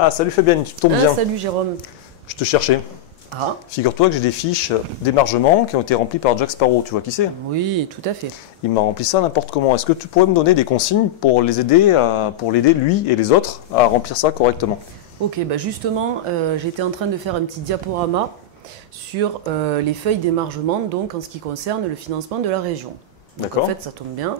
Ah, salut Fabienne, tu tombes bien. Salut Jérôme. Je te cherchais. Ah, Figure-toi que j'ai des fiches d'émargement qui ont été remplies par Jack Sparrow. Tu vois qui c'est? oui, tout à fait. Il m'a rempli ça n'importe comment. Est-ce que tu pourrais me donner des consignes pour les aider, pour l'aider lui et les autres à remplir ça correctement? Ok, bah justement, j'étais en train de faire un petit diaporama sur les feuilles d'émargement, donc en ce qui concerne le financement de la région. Donc, D'accord. en fait, ça tombe bien.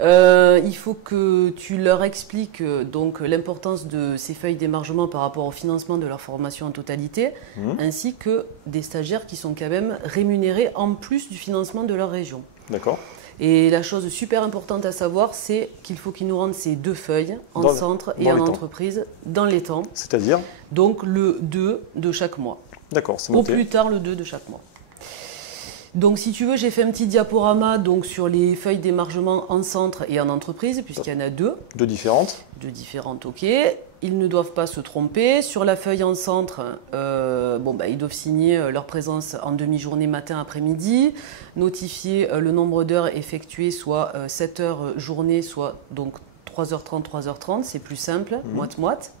Il faut que tu leur expliques donc l'importance de ces feuilles d'émargement par rapport au financement de leur formation en totalité, ainsi que des stagiaires qui sont quand même rémunérés en plus du financement de leur région. D'accord. Et la chose super importante à savoir, c'est qu'il faut qu'ils nous rendent ces deux feuilles en Dans centre les et en temps. entreprise dans les temps. C'est-à-dire? Donc le 2 de chaque mois. D'accord, c'est Au noté. plus tard le 2 de chaque mois. Donc si tu veux, j'ai fait un petit diaporama donc, sur les feuilles d'émargement en centre et en entreprise, puisqu'il y en a deux. Deux différentes. Deux différentes, ok. Ils ne doivent pas se tromper. Sur la feuille en centre, ils doivent signer leur présence en demi-journée matin, après-midi, notifier le nombre d'heures effectuées, soit 7 heures journée, soit donc 3h30, 3h30, c'est plus simple, moite-moite.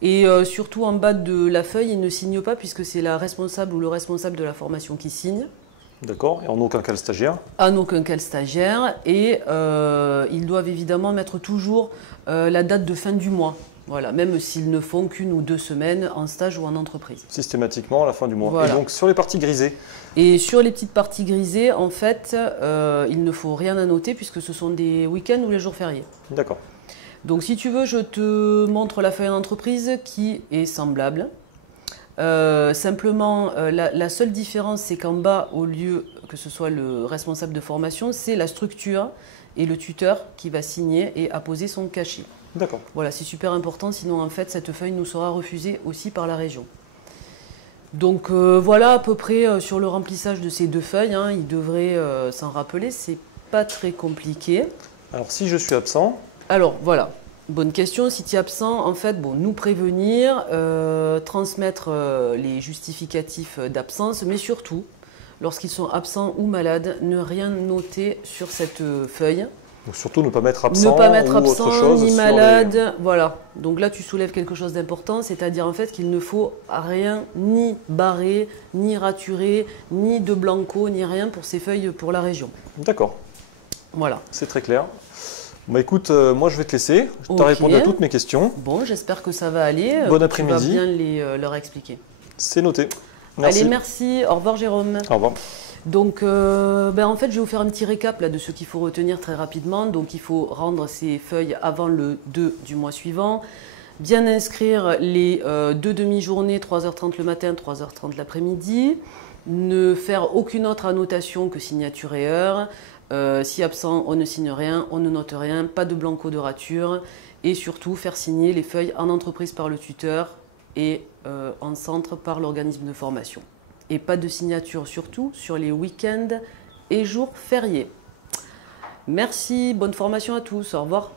Et surtout en bas de la feuille, ils ne signent pas puisque c'est la responsable ou le responsable de la formation qui signe. D'accord. Et en aucun cas le stagiaire? En aucun cas le stagiaire. Et ils doivent évidemment mettre toujours la date de fin du mois. Voilà, même s'ils ne font qu'une ou 2 semaines en stage ou en entreprise. Systématiquement à la fin du mois. Voilà. Et donc sur les parties grisées? Et sur les petites parties grisées, en fait, il ne faut rien annoter puisque ce sont des week-ends ou les jours fériés. D'accord. Donc si tu veux, je te montre la feuille d'entreprise qui est semblable. Simplement, la seule différence, c'est qu'en bas, au lieu que ce soit le responsable de formation, c'est la structure et le tuteur qui va signer et apposer son cachet. D'accord. Voilà, c'est super important, sinon en fait, cette feuille nous sera refusée aussi par la région. Donc voilà à peu près sur le remplissage de ces deux feuilles, hein, ils devraient s'en rappeler, c'est pas très compliqué. Alors si je suis absent? Alors voilà, bonne question. Si tu es absent, en fait, nous prévenir, transmettre les justificatifs d'absence, mais surtout, lorsqu'ils sont absents ou malades, ne rien noter sur cette feuille. Donc surtout ne pas mettre absent, Ne pas mettre ou autre absent, chose ni sur malade, voilà. Donc là, tu soulèves quelque chose d'important, c'est-à-dire en fait qu'il ne faut rien ni barrer, ni raturer, ni de blanco, ni rien pour ces feuilles pour la région. D'accord. Voilà. C'est très clair. Bah écoute, moi je vais te laisser. Tu as répondu à toutes mes questions. Bon, j'espère que ça va aller. Bon après-midi. Tu vas bien leur expliquer. C'est noté. Merci. Allez, merci. Au revoir Jérôme. Au revoir. Donc, en fait, je vais vous faire un petit récap là, de ce qu'il faut retenir très rapidement. Donc, il faut rendre ces feuilles avant le 2 du mois suivant. Bien inscrire les 2 demi-journées, 3h30 le matin, 3h30 l'après-midi. Ne faire aucune autre annotation que signature et heure. Si absent, on ne signe rien, on ne note rien, pas de blanco de rature. Et surtout, faire signer les feuilles en entreprise par le tuteur et en centre par l'organisme de formation. Et pas de signature surtout sur les week-ends et jours fériés. Merci, bonne formation à tous, au revoir.